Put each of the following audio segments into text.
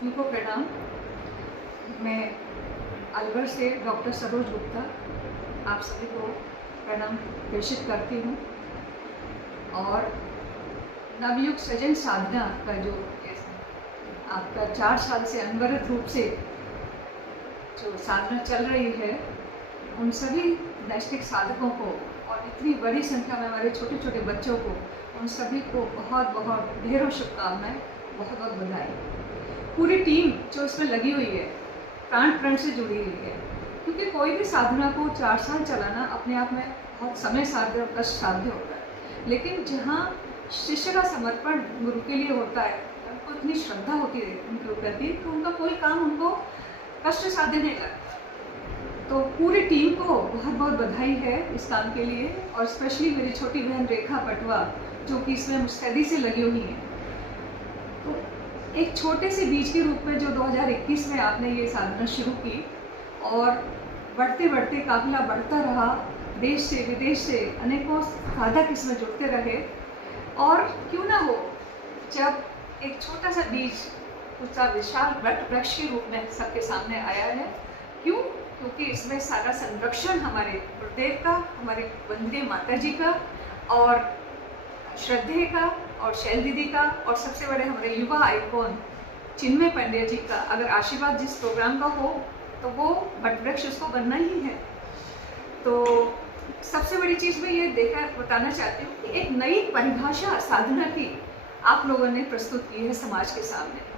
सभी को प्रणाम। मैं अलवर से डॉक्टर सरोज गुप्ता आप सभी को प्रणाम प्रेषित करती हूँ। और नवयुग सृजन साधना का जो आपका 4 साल से अनवरत रूप से जो साधना चल रही है, उन सभी नैष्ठिक साधकों को और इतनी बड़ी संख्या में हमारे छोटे छोटे बच्चों को, उन सभी को बहुत बहुत ढेरों शुभकामनाएं, बहुत बहुत बधाई। पूरी टीम जो इसमें लगी हुई है, प्राण प्रण से जुड़ी हुई है, क्योंकि कोई भी साधना को 4 साल चलाना अपने आप में बहुत समय साध्य और कष्ट साध्य होता है। लेकिन जहाँ शिष्य का समर्पण गुरु के लिए होता है, उनको इतनी श्रद्धा होती है उनके प्रति, तो उनका कोई काम उनको कष्ट साध्य नहीं लगता। तो पूरी टीम को बहुत बहुत बधाई है इस काम के लिए, और स्पेशली मेरी छोटी बहन रेखा पटवा जो कि इसमें मुस्तैदी से लगी हुई है। तो एक छोटे से बीज के रूप में जो 2021 में आपने ये साधना शुरू की, और बढ़ते बढ़ते काफिला बढ़ता रहा, देश से विदेश से अनेकों साधक इसमें जुड़ते रहे। और क्यों ना हो, जब एक छोटा सा बीज उसका विशाल वृक्ष के रूप में सबके सामने आया है। क्यों? क्योंकि इसमें सारा संरक्षण हमारे गुरुदेव का, हमारी वंदनीय माता जी का, और श्रद्धेय का, और शैल दीदी का, और सबसे बड़े हमारे युवा आइकॉन चिन्मय पंडित जी का अगर आशीर्वाद जिस प्रोग्राम का हो, तो वो वटवृक्ष उसको बनना ही है। तो सबसे बड़ी चीज़ मैं ये बताना चाहती हूँ कि एक नई परिभाषा साधना की आप लोगों ने प्रस्तुत की है समाज के सामने।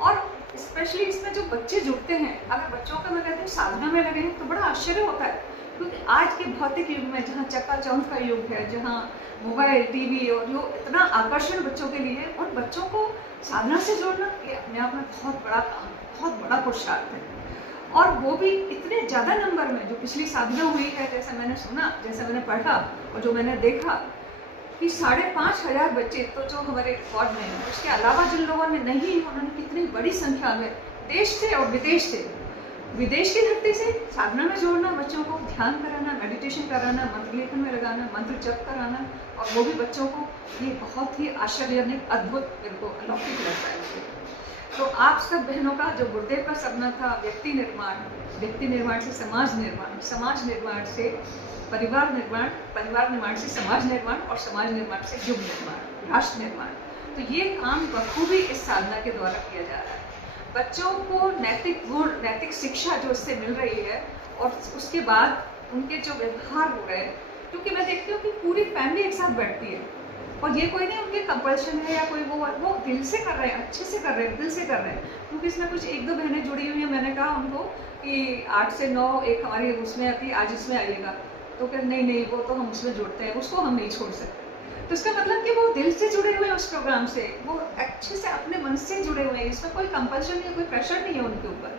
और स्पेशली इसमें जो बच्चे जुड़ते हैं, अगर बच्चों का मैं कहती हूँ साधना में लगे हैं, तो बड़ा आश्चर्य होता है। क्योंकि आज के भौतिक युग में, जहाँ चकाचौंध का युग है, जहाँ मोबाइल, टीवी और जो इतना आकर्षण बच्चों के लिए है, उन बच्चों को साधना से जोड़ना ये अपने आप में बहुत बड़ा काम, बहुत बड़ा पुरुषार्थ है। और वो भी इतने ज़्यादा नंबर में, जो पिछली साधना हुई है, जैसे मैंने सुना, जैसे मैंने पढ़ा और जो मैंने देखा कि 5,500 बच्चे तो जो हमारे रिकॉर्ड में हैं, उसके अलावा जिन लोगों ने नहीं, उन्होंने कितनी बड़ी संख्या में देश से और विदेश से, विदेश की धरती से साधना में जोड़ना, बच्चों को ध्यान कराना, मेडिटेशन कराना, मंत्र लेखन में लगाना, मंत्र जप कराना, और वो भी बच्चों को, ये बहुत ही आश्चर्यजनक, अद्भुत, मेरे को अलौकिक लगता है। तो आप सब बहनों का जो गुरुदेव का सपना था, व्यक्ति निर्माण से समाज निर्माण, समाज निर्माण से परिवार निर्माण, परिवार निर्माण से समाज निर्माण, और समाज निर्माण से युग निर्माण, राष्ट्र निर्माण, तो ये काम बखूबी इस साधना के द्वारा किया जा रहा है। बच्चों को नैतिक गुण, नैतिक शिक्षा जो इससे मिल रही है, और उसके बाद उनके जो व्यवहार हो रहे हैं, क्योंकि मैं देखती हूँ कि पूरी फैमिली एक साथ बैठती है, और ये कोई नहीं उनके कंपल्शन है या कोई वो दिल से कर रहे हैं, अच्छे से कर रहे हैं, दिल से कर रहे हैं। क्योंकि इसमें कुछ 1-2 बहनें जुड़ी हुई हैं, मैंने कहा उनको कि 8 से 9 एक हमारी उसमें आती, आज इसमें आइएगा, तो क्या नहीं वो तो हम उसमें जुड़ते हैं, उसको हम नहीं छोड़ सकते। तो इसका मतलब कि वो दिल से जुड़े हुए हैं उस प्रोग्राम से, वो अच्छे से अपने मन से जुड़े हुए हैं, इसमें कोई कंपल्शन या कोई प्रेशर नहीं है उनके ऊपर।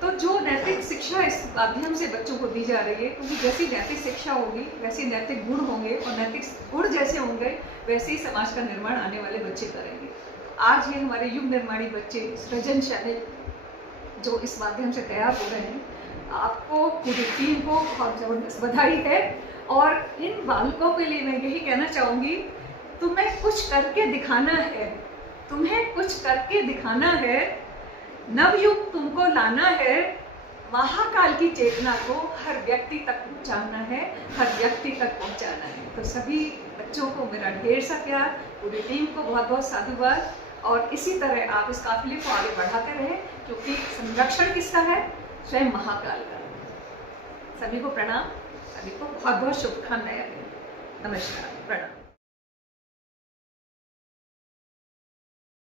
तो जो नैतिक शिक्षा इस माध्यम से बच्चों को दी जा रही है, क्योंकि जैसी नैतिक शिक्षा होगी वैसे नैतिक गुण होंगे, और नैतिक गुण जैसे होंगे वैसे ही समाज का निर्माण आने वाले बच्चे करेंगे। आज ये हमारे युग निर्माणी बच्चे सृजनशील जो इस माध्यम से तैयार हो रहे हैं, आपको पूरी टीम को बहुत जबरदस्त बधाई है। और इन बालकों के लिए मैं यही कहना चाहूँगी, तुम्हें कुछ करके दिखाना है, तुम्हें कुछ करके दिखाना है, नवयुग तुमको लाना है, महाकाल की चेतना को हर व्यक्ति तक पहुंचाना है, हर व्यक्ति तक पहुंचाना है। तो सभी बच्चों को मेरा ढेर सा प्यार, पूरी टीम को बहुत बहुत साधुवाद, और इसी तरह आप इस काफिले को आगे बढ़ाते रहें, क्योंकि संरक्षण किसका है? स्वयं महाकाल का। सभी को प्रणाम, सभी को बहुत बहुत शुभकामनाएं। नमस्कार, प्रणाम।